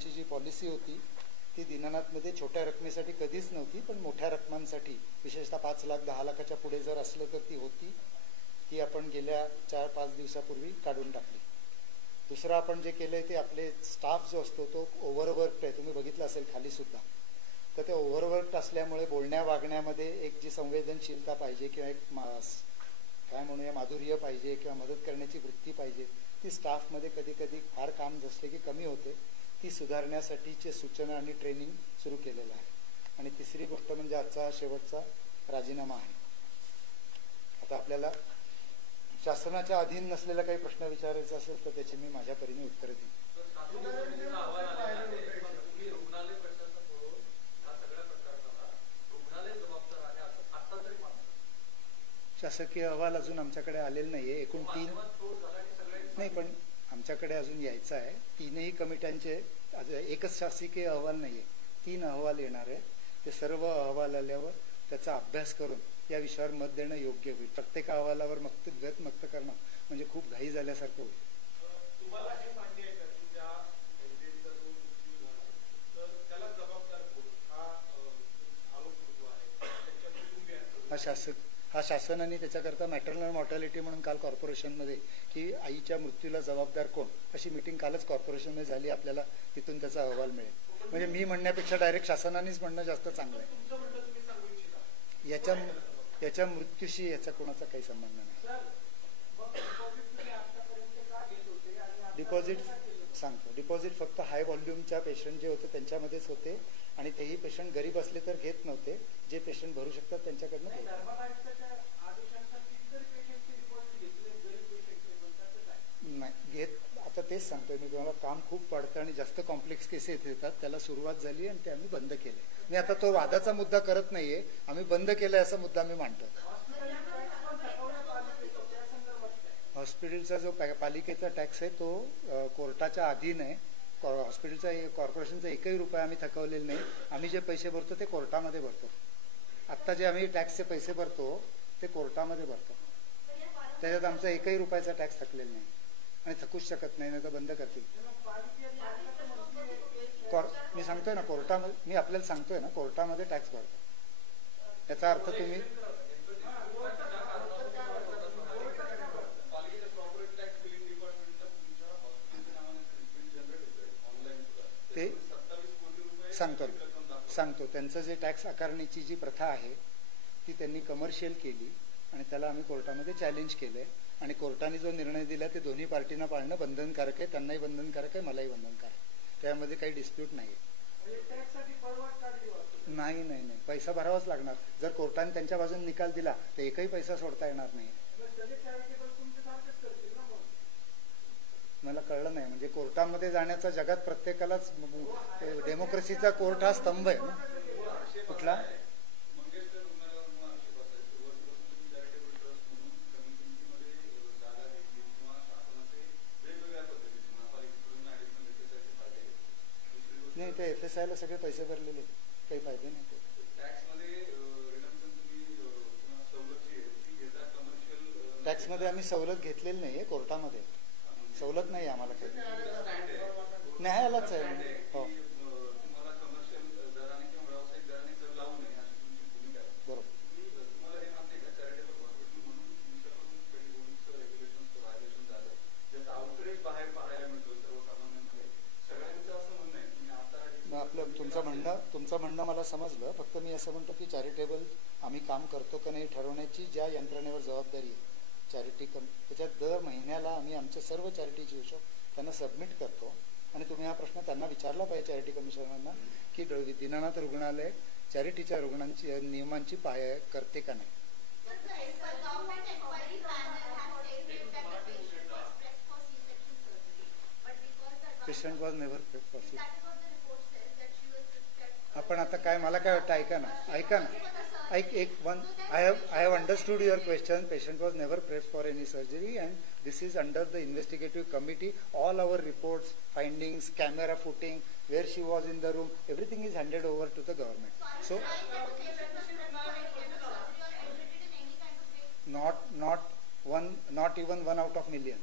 करण्याची जी पॉलिसी होती ती दीनानाथमध्ये छोट्या रकमेसाठी कधीच नव्हती, पण मोठ्या रकमांसाठी विशेषतः 5 लाख 10 लाखाच्या पुढे जर असलं तर ती होती. ती आपण गेल्या 4-5 दिवसापूर्वी काढून टाकली. दुसरं आपण जे केलं आहे ते आपले स्टाफ जो असतो तो ओव्हरवर्कड आहे, तुम्ही बघितलं असेल खाली सुद्धा. तर ते ओव्हरवर्कड असल्यामुळे बोलण्या वागण्यामध्ये एक जी संवेदनशीलता पाहिजे किंवा एक काय म्हणूया माधुर्य पाहिजे किंवा मदत करण्याची वृत्ती पाहिजे, ती स्टाफमध्ये कधी कधी फार काम जसले की कमी होते. ती सुधारण्यासाठीचे सूचना आणि ट्रेनिंग सुरू केलेलं आहे. आणि तिसरी गोष्ट म्हणजे आजचा शेवटचा राजीनामा आहे. आता आपल्याला शासनाच्या अधीन नसलेला काही प्रश्न विचारायचा असेल तर त्याची मी माझ्या परीने उत्तर देईन. शासकीय अहवाल अजून आमच्याकडे आलेला नाही आहे. एकूण 3 नाही, पण आमच्याकडे अजून यायचं आहे. 3ही कमिट्यांचे एकच शासकीय अहवाल नाही आहे, 3 अहवाल येणार आहे. ते सर्व अहवाल आल्यावर त्याचा अभ्यास करून या विषयावर मत देणं योग्य होईल. प्रत्येक अहवालावर व्यक्त करणं म्हणजे खूप घाई झाल्यासारखं होईल. हा शासन आणि त्याच्याकरता मॅटर्नल मॉर्टॅलिटी म्हणून काल कॉर्पोरेशनमध्ये की आईच्या मृत्यूला जबाबदार कोण अशी मीटिंग कालच कॉर्पोरेशनमध्ये झाली. आपल्याला तिथून त्याचा अहवाल मिळेल. म्हणजे मी म्हणण्यापेक्षा डायरेक्ट शासनानेच म्हणणं जास्त चांगलं आहे. याच्या मृत्यूशी याचा कोणाचा काही संबंध नाही. डिपॉझिट सांगतो, डिपॉझिट फक्त हाय व्हॉल्यूमच्या पेशंट जे होते त्यांच्यामध्येच होते आणि तेही पेशंट गरीब असले तर घेत नव्हते. जे पेशंट भरू शकतात त्यांच्याकडनं नाही घेत. आता तेच सांगतोय मी तुम्हाला, काम खूप वाढतं आणि जास्त कॉम्प्लेक्स केसेस येतात. त्याला सुरुवात झाली आणि ते आम्ही बंद केले. मी आता तो वादाचा मुद्दा करत नाहीये, आम्ही बंद केलाय असा मुद्दा मी मांडतो. हॉस्पिटलचा जो पालिकेचा टॅक्स आहे तो कोर्टाच्या अधीन आहे. हॉस्पिटलचा कॉर्पोरेशनचा एकही रुपया आम्ही थकवलेला नाही. आम्ही जे पैसे भरतो ते कोर्टामध्ये भरतो. आत्ता जे आम्ही टॅक्सचे पैसे भरतो ते कोर्टामध्ये भरतो. त्याच्यात आमचा एकही रुपयाचा टॅक्स थकलेला नाही आणि थकूच शकत नाही, नाही तर बंद करतील. मी सांगतोय ना कोर्टामध्ये, मी आपल्याला सांगतोय ना कोर्टामध्ये टॅक्स भरतो. याचा अर्थ तुम्ही ते सांगतो त्यांचं जे टॅक्स आकारण्याची जी प्रथा आहे ती त्यांनी कमर्शियल केली आणि त्याला आम्ही कोर्टामध्ये चॅलेंज केलंय. आणि कोर्टाने जो निर्णय दिला ते दोन्ही पार्टींना पाळणं बंधनकारक आहे. त्यांनाही बंधनकारक आहे, मलाही बंधनकारक आहे. त्यामध्ये काही डिस्प्यूट नाही आहे. नाही, पैसा भरावाच लागणार. जर कोर्टाने त्यांच्या बाजूने निकाल दिला तर एकही पैसा सोडता येणार नाही. मला कळलं नाही, म्हणजे कोर्टामध्ये जाण्याचा जगात प्रत्येकालाच डेमोक्रेसीचा कोर्ट हा स्तंभ आहे ना. कुठला नाही, ते FSI ला सगळे पैसे भरलेले, काही फायदे नाही. टॅक्समध्ये आम्ही सवलत घेतलेली नाही आहे. कोर्टामध्ये सवलत नाही आम्हाला काही. न्यायालयाच आहे. हो बरोबर. तुमचं म्हणणं मला समजलं. फक्त मी असं म्हणतो की चॅरिटेबल आम्ही काम करतो का नाही ठरवण्याची ज्या यंत्रणेवर जबाबदारी आहे चॅरिटी त्याच्यात दर महिन्याला आम्ही आमचे सर्व चॅरिटीचे हिशोब त्यांना सबमिट करतो. आणि तुम्ही हा प्रश्न त्यांना विचारला पाहिजे चॅरिटी कमिशनरांना की दीनानाथ रुग्णालय चॅरिटीच्या रुग्णांची नियमांची करते का नाही. Patient was never prep for C. आपण आता काय, मला काय वाटतं, ऐका ना I have understood your question. Patient was never prepped for any surgery and this is under the investigative committee. All our reports, findings, camera footing, where she was in the room, everything is handed over to the government. So not even 1 out of million.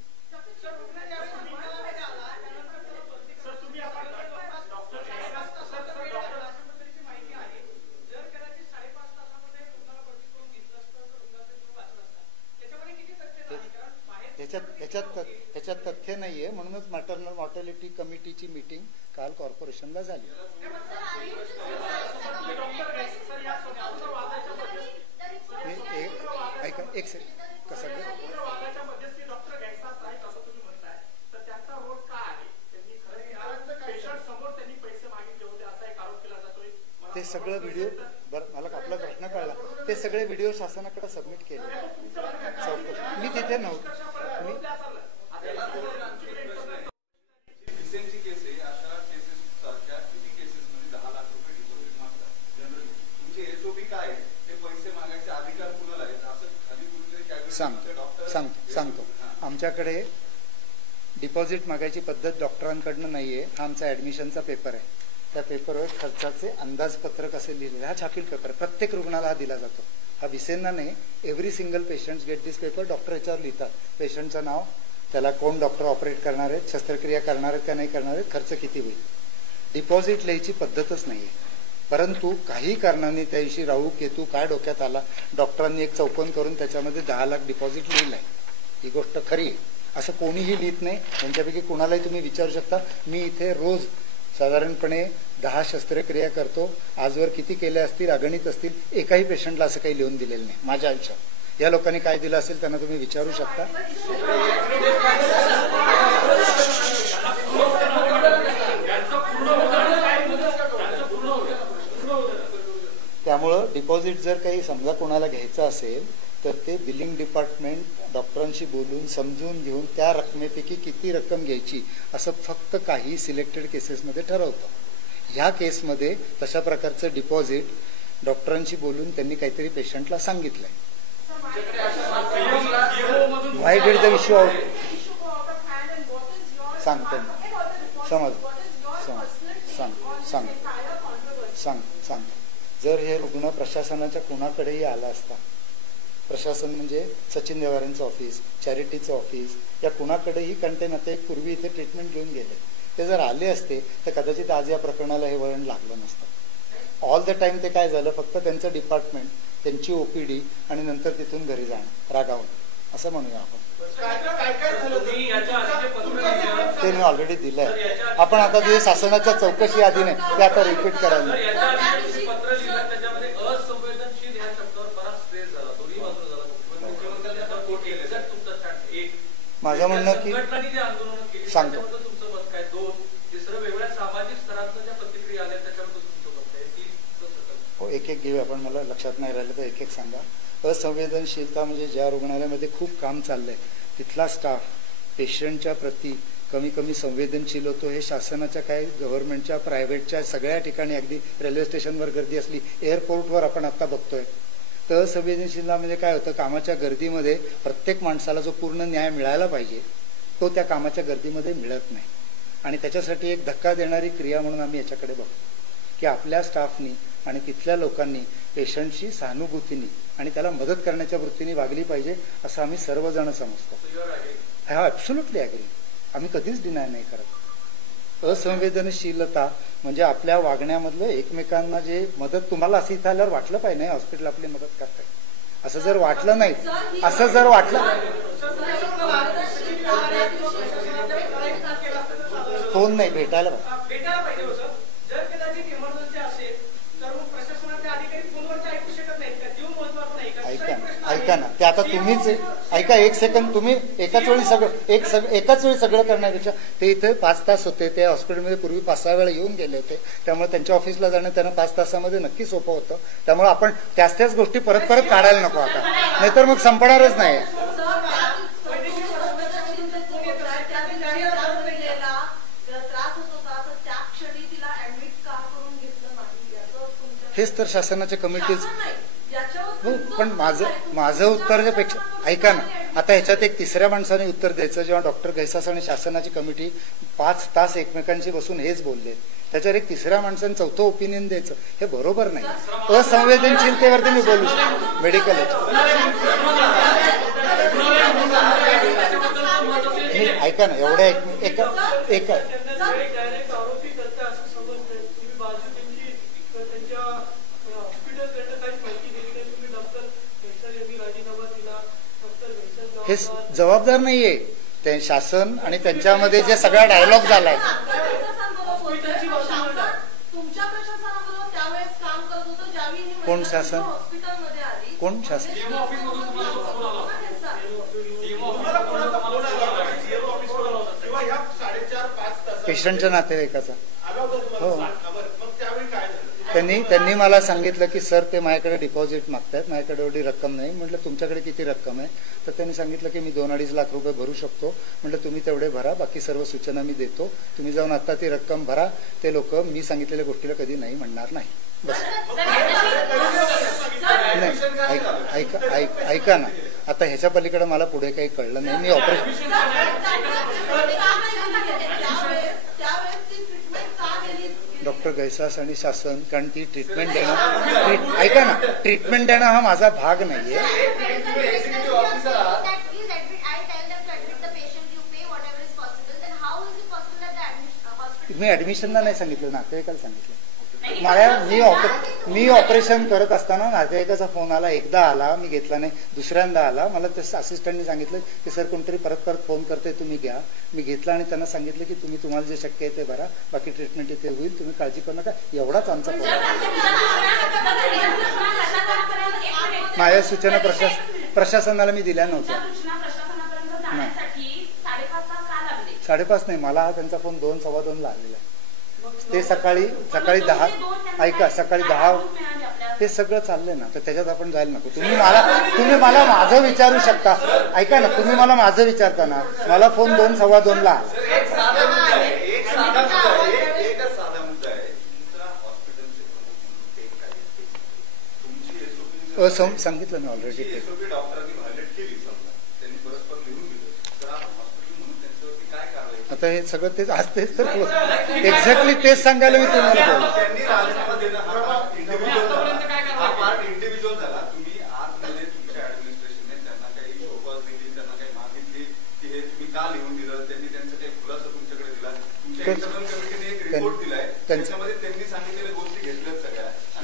ह्याच्यात तथ्य नाहीये, म्हणूनच maternal mortality कमिटीची meeting काल कॉर्पोरेशनला झाली. ऐका एक second, कसं ते सगळं व्हिडिओ, बरं मला आपला प्रश्न कळला, ते सगळे व्हिडिओ शासनाकडे सबमिट केले. मी तिथे नव्हतो. सांगतो आमच्याकडे डिपॉझिट मागायची पद्धत डॉक्टरांकडनं नाहीये. हा आमचा ॲडमिशनचा पेपर आहे. त्या पेपरवर खर्चाचे अंदाजपत्रक असे लिहिलेले, हा छापील पेपर आहे. प्रत्येक रुग्णाला हा दिला जातो. हा विसेंना नाही, every single patient get this paper. Doctor याच्यावर लिहितात पेशंटचं नाव, त्याला कोण डॉक्टर ऑपरेट करणार आहेत, शस्त्रक्रिया करणार आहेत का नाही करणार आहेत, खर्च किती होईल. डिपॉझिट लिहायची पद्धतच नाही आहे. परंतु काही कारणाने त्या दिवशी राहू केतू काय डोक्यात आला, डॉक्टरांनी एक चौकोन करून त्याच्यामध्ये 10 लाख डिपॉझिट लिहिलं आहे. ही गोष्ट खरी आहे. असं कोणीही लिहित नाही. त्यांच्यापैकी कोणालाही तुम्ही विचारू शकता. मी इथे रोज साधारणपणे 10 शस्त्रक्रिया करतो. आजवर किती केल्या असतील, अगणित असतील. एकाही पेशंटला असं काही लिहून दिलेलं नाही माझ्या आयुष्यात. या लोकांनी काय दिलं असेल त्यांना तुम्ही विचारू शकता. त्यामुळं डिपॉझिट जर काही समजा कोणाला घ्यायचं असेल तर ते बिलिंग डिपार्टमेंट डॉक्टरांशी बोलून समजून घेऊन त्या रकमेपैकी किती रक्कम घ्यायची असं फक्त काही सिलेक्टेड केसेसमध्ये ठरवतं. ह्या केसमध्ये तशा प्रकारचं डिपॉझिट डॉक्टरांशी बोलून त्यांनी काहीतरी पेशंटला सांगितलंय. व्हाय डिड द इश्यू आउट सांगतो सांग. जर हे रुग्ण प्रशासनाच्या कोणाकडेही आला असता, प्रशासन म्हणजे सचिन देवाऱ्यांचं ऑफिस, चॅरिटीचं ऑफिस, या कुणाकडेही कंटेन आता एक पूर्वी इथे ट्रीटमेंट घेऊन गेले, ते जर आले असते तर कदाचित आज या प्रकरणाला हे वळण लागलं नसतं. ऑल द टाइम ते काय झालं, फक्त त्यांचं डिपार्टमेंट, त्यांची ओपीडी आणि नंतर तिथून घरी जाणं रागावून, असं म्हणूया आपण. ते मी ऑलरेडी दिलंय. आपण आता जे शासनाच्या चौकशी आधी नाही ते आता रिपीट करायला. माझं म्हणणं की सांगतो, हो एक एक घेऊ आपण, मला लक्षात नाही राहिलं तर एक एक सांगा. असंवेदनशीलता म्हणजे ज्या रुग्णालयामध्ये खूप काम चाललंय तिथला स्टाफ पेशंटच्या प्रती कमी संवेदनशील होतो. हे शासनाच्या काय, गव्हर्नमेंटच्या, प्रायव्हेटच्या सगळ्या ठिकाणी, अगदी रेल्वे स्टेशनवर गर्दी असली, एअरपोर्टवर आपण आता बघतोय. तर संवेदनशीलता म्हणजे काय होतं, कामाच्या गर्दीमध्ये प्रत्येक माणसाला जो पूर्ण न्याय मिळायला पाहिजे तो त्या कामाच्या गर्दीमध्ये मिळत नाही. आणि त्याच्यासाठी एक धक्का देणारी क्रिया म्हणून आम्ही याच्याकडे बघतो की आपल्या स्टाफनी आणि तिथल्या लोकांनी पेशंटशी सहानुभूतीने आणि त्याला मदत करण्याच्या वृत्तीने वागली पाहिजे असं आम्ही सर्वजण समजतो. हा ॲब्सोल्युटली ॲग्री. आम्ही कधीच डिनाय नाही करत. असंवेदनशीलता म्हणजे आपल्या वागण्यामधलं एकमेकांना जे मदत, तुम्हाला असं इथं आल्यावर वाटलं पाहिजे नाही हॉस्पिटल आपली मदत करताय, असं जर वाटलं नाही, असं जर वाटलं, फोन नाही भेटायला पाहिजे. ऐका ना, ते आता तुम्हीच ऐका एक सेकंड, तुम्ही एकाच वेळी सगळं करण्यापेक्षा ते इथे 5 तास होते, ते हॉस्पिटलमध्ये पूर्वी 5-6 वेळा येऊन गेले होते, त्यामुळे त्यांच्या ऑफिसला जाणं त्यांना 5 तासामध्ये नक्की सोपं होतं. त्यामुळे आपण त्याच गोष्टी परत काढायला नको आता, नाहीतर मग संपणारच नाही. हेच तर शासनाच्या कमिटीज. पण माझं उत्तरापेक्षा ऐका ना, आता ह्याच्यात एक तिसऱ्या माणसाने उत्तर द्यायचं. जेव्हा डॉक्टर घैसास आणि शासनाची कमिटी 5 तास एकमेकांशी बसून हेच बोलले, त्याच्यावर एक तिसऱ्या माणसाने चौथं ओपिनियन द्यायचं, हे बरोबर नाही. असंवेदनशीलतेवरती मी बोलू शकतो. मेडिकल ऐका ना, एवढ्या एका हे जबाबदार नाहीये. ते शासन आणि त्यांच्यामध्ये जे सगळा डायलॉग झालाय. कोण शासन? कोण शासन? पेशंटच्या नातेवाईकाचा. हो, त्यांनी मला सांगितलं की सर ते माझ्याकडे डिपॉझिट मागतायत, माझ्याकडे एवढी रक्कम नाही. म्हटलं तुमच्याकडे किती रक्कम आहे? तर त्यांनी सांगितलं की मी 2-2.5 लाख रुपये भरू शकतो. म्हटलं तुम्ही तेवढे भरा, बाकी सर्व सूचना मी देतो, तुम्ही जाऊन आता ती रक्कम भरा. ते लोक मी सांगितलेल्या गोष्टीला कधी नाही म्हणणार नाही. बस. नाही, ऐका ना, आता ह्याच्या पलीकडे मला पुढे काही कळलं नाही. मी ऑपरेशन डॉक्टर गैसास आणि शासन, कारण ती ट्रीटमेंट देणं, ऐका ना, ट्रीटमेंट देणं हा माझा भाग नाहीये. मी ऍडमिशनला नाही सांगितलं, नातेवाईकाला सांगितलं. मी ऑपरेशन करत असताना नातेवाईकाचा फोन आला. एकदा आला, मी घेतला नाही. दुसऱ्यांदा आला. मला त्या असिस्टंटने सांगितलं की सर कोणतरी परत फोन करते, तुम्ही घ्या. मी घेतला आणि त्यांना सांगितलं की तुम्ही तुम्हाला जे शक्य आहे ते भरा, बाकी ट्रीटमेंट इथे होईल, तुम्ही काळजी करू नका. एवढाच आमचा फोन. माझ्या सूचना प्रशासनाला मी दिल्या नव्हत्या. 5:30 नाही, मला त्यांचा फोन 2-2:15 आलेला. ते सकाळी 10, ऐका, सकाळी 10 ते सगळं चाललंय ना, तर त्याच्यात आपण जायला नको. तुम्ही मला माझं विचारू शकता. ऐका ना, तुम्ही मला माझं विचारता ना. मला फोन 2-2:15 आला. सांगितलं ना ऑलरेडी. आता हे सगळं तेच आज तेच तर एक्झॅक्टली तेच सांगायला मी तुम्हाला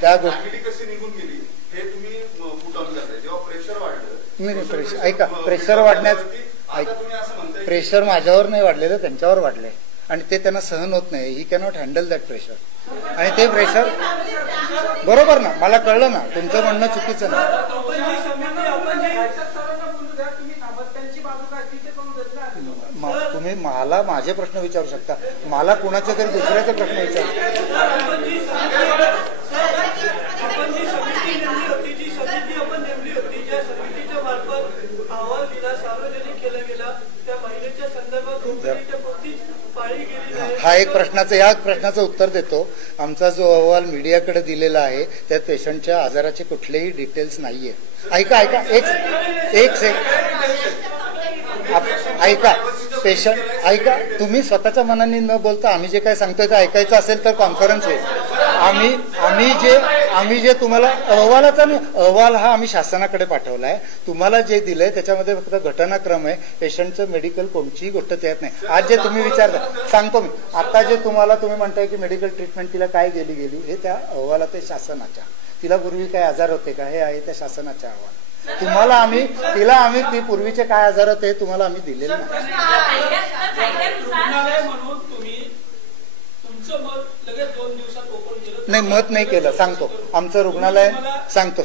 त्या गोष्टी कशी निघून गेली हे तुम्ही फुटावून जाताय. जेव्हा प्रेशर वाढलं, ऐका, प्रेशर वाढण्यात प्रेशर माझ्यावर नाही वाढलेलं, त्यांच्यावर वाढलंय आणि ते त्यांना सहन होत नाही. ही कॅनॉट हँडल दॅट प्रेशर. आणि ते प्रेशर बरोबर ना, मला कळलं ना, तुमचं म्हणणं चुकीचं नाही. तुम्ही मला माझे प्रश्न विचारू शकता, मला कुणाचे तरी दुसऱ्याचे प्रश्न विचारू. हा एक प्रश्नाचं, ह्या प्रश्नाचं उत्तर देतो. आमचा जो अहवाल मीडियाकडे दिलेला आहे त्यात पेशंटच्या आजाराचे कुठलेही डिटेल्स नाहीये. ऐका, ऐका पेशंट, ऐका, तुम्ही स्वतःच्या मनाने न बोलता आम्ही जे काय सांगतोय ते ऐकायचं असेल तर कॉन्फरन्स होईल. आम्ही जे तुम्हाला अहवालाचा नाही, अहवाल हा आम्ही शासनाकडे पाठवलाय. तुम्हाला जे दिलंय त्याच्यामध्ये फक्त घटनाक्रम आहे, पेशंटचं मेडिकल कोणतीही गोष्ट त्यात नाही. आज जे तुम्ही विचारता सांगतो मी. आता जे तुम्ही म्हणताय की मेडिकल ट्रीटमेंट तिला काय गेली हे त्या अहवालात आहे शासनाच्या. तिला पूर्वी काय आजार होते का हे आहे त्या शासनाच्या अहवाल. तिला आम्ही ती पूर्वीचे काय आजार होते तुम्हाला आम्ही दिलेले नाही. मत नाही केलं, सांगतो. आमचं रुग्णालय सांगतो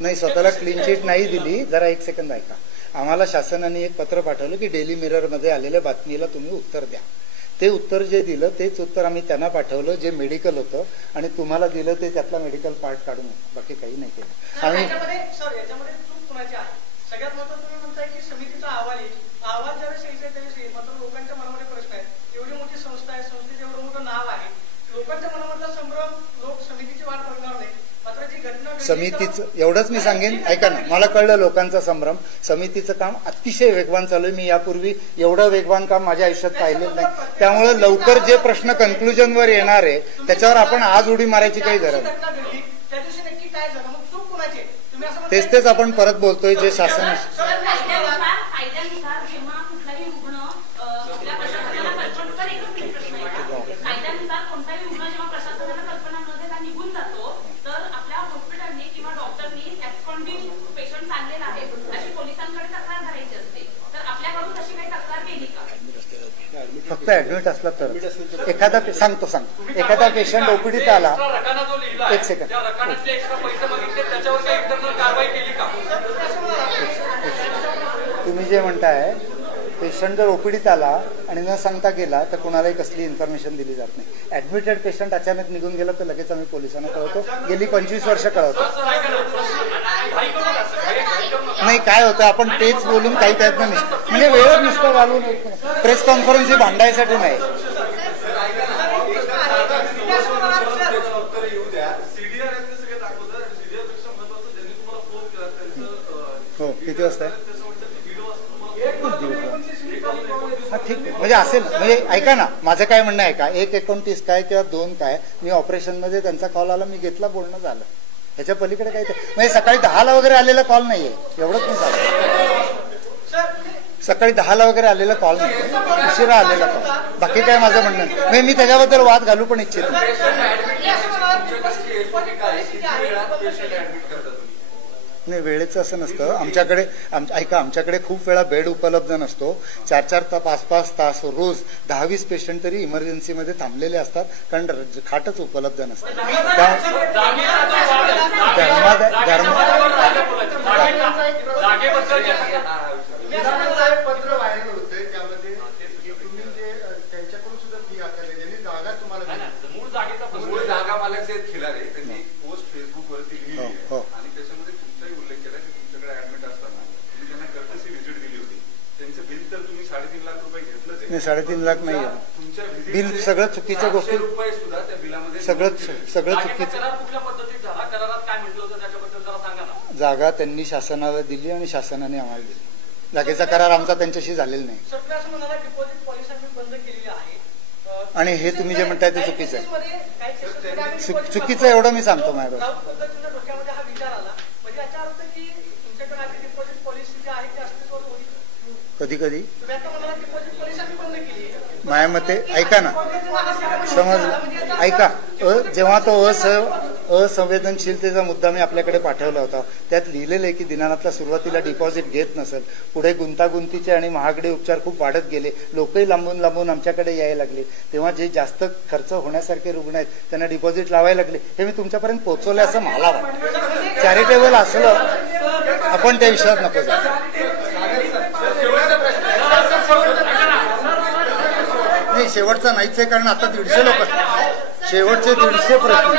नाही, स्वतःला क्लीन चिट नाही दिली. जरा एक सेकंद ऐका. आम्हाला शासनाने एक पत्र पाठवलं की डेली मिरर मध्ये आलेल्या बातमीला तुम्ही उत्तर द्या. ते उत्तर जे दिलं तेच उत्तर आम्ही त्यांना पाठवलं जे मेडिकल होतं आणि तुम्हाला दिलं ते त्यातला मेडिकल पार्ट काढून, बाकी काही नाही केलं. आम्ही सगळ्यात महत्त्वाचं तुम्ही म्हणताय की समितीचा अहवाल येईल. अहवाल ज्यावेळेस यायचा त्यावेळेस येईल, मात्र लोकांच्या मनामध्ये प्रश्न आहे. एवढी मोठी संस्था आहे, संस्थेचं एवढं मोठं नाव आहे, लोकांच्या मनामधला संभ्रम, लोक समितीची वाट बघणार नाही. मात्र जी घटना समितीचं एवढंच मी सांगेन. ऐका ना, मला कळलं लोकांचा संभ्रम. समितीचं काम अतिशय वेगवान चालू आहे. मी यापूर्वी एवढं वेगवान काम माझ्या आयुष्यात पाहिलेलं नाही. त्यामुळे लवकर जे प्रश्न कन्क्लुजनवर येणार आहे त्याच्यावर आपण आज उडी मारायची काही गरज नाही. तेच आपण परत बोलतोय जे शासन फक्त ऍडमिट असला तर एखादा सांगतो एखादा पेशंट ओपीडीत आला. एक सेकंड. तुम्ही जे म्हणताय पेशंट जर ओपीडीत आला आणि न सांगता गेला तर कुणालाही कसली इन्फॉर्मेशन दिली जात नाही. ऍडमिटेड पेशंट अचानक निघून गेला तर लगेच आम्ही पोलिसांना कळवतो. गेली 25 वर्ष कळवतो. नाही काय होतं आपण तेच बोलून काही त्यात नाही म्हणजे वेळच नुसतं घालून प्रेस कॉन्फरन्स ही भांडायसाठी नाही. हो किती वाजता आहे? हा ठीक आहे म्हणजे असेल म्हणजे ऐका ना माझं काय म्हणणं आहे का 1:29 काय किंवा 2 काय मी ऑपरेशन मध्ये त्यांचा कॉल आला मी घेतला बोलणं झालं. ह्याच्या पलीकडे काय म्हणजे सकाळी 10ला वगैरे आलेला कॉल नाहीये एवढंच मी सांगतो. सकाळी 10ला वगैरे आलेला कॉल नाही उशिरा आलेला कॉल. बाकी काय माझं म्हणणं नाही. मी त्याच्याबद्दल वाद घालू पण इच्छित नाही. वेळेचं असं नसतं आमच्याकडे. ऐका आमच्याकडे खूप वेळा बेड उपलब्ध नसतो. 4-4 तास 5-5 तास रोज 10-20 पेशंट तरी इमर्जन्सीमध्ये थांबलेले असतात कारण खाटच उपलब्ध नसतात. नाही 3.5 लाख नाही बिल सगळं चुकीच्या गोष्टी सगळं चुकीचं. जागा त्यांनी शासनाला दिली आणि शासनाने आम्हाला दिली. जागेचा करार आमचा त्यांच्याशी झालेला नाही. आणि हे तुम्ही जे म्हणताय ते चुकीचं आहे. चुकीचं एवढं मी सांगतो माझ्या कधी कधी माझ्या मते ऐका ना समज ऐका जेव्हा तो असंवेदनशीलतेचा मुद्दा मी आपल्याकडे पाठवला होता त्यात लिहिलेलं आहे की दीनानाथला सुरुवातीला डिपॉझिट घेत नसेल. पुढे गुंतागुंतीचे आणि महागडे उपचार खूप वाढत गेले. लोकही लांबून लांबून आमच्याकडे यायला लागले. तेव्हा जे जास्त खर्च होण्यासारखे रुग्ण आहेत त्यांना डिपॉझिट लावायला लागले. हे मी तुमच्यापर्यंत पोहोचवलं असं मला वाटतं. चॅरिटेबल असलं आपण त्या विषयात नको जाऊ. नाही शेवटचा नाहीच आहे कारण आता 150 लोक शेवटचे 150 प्रश्न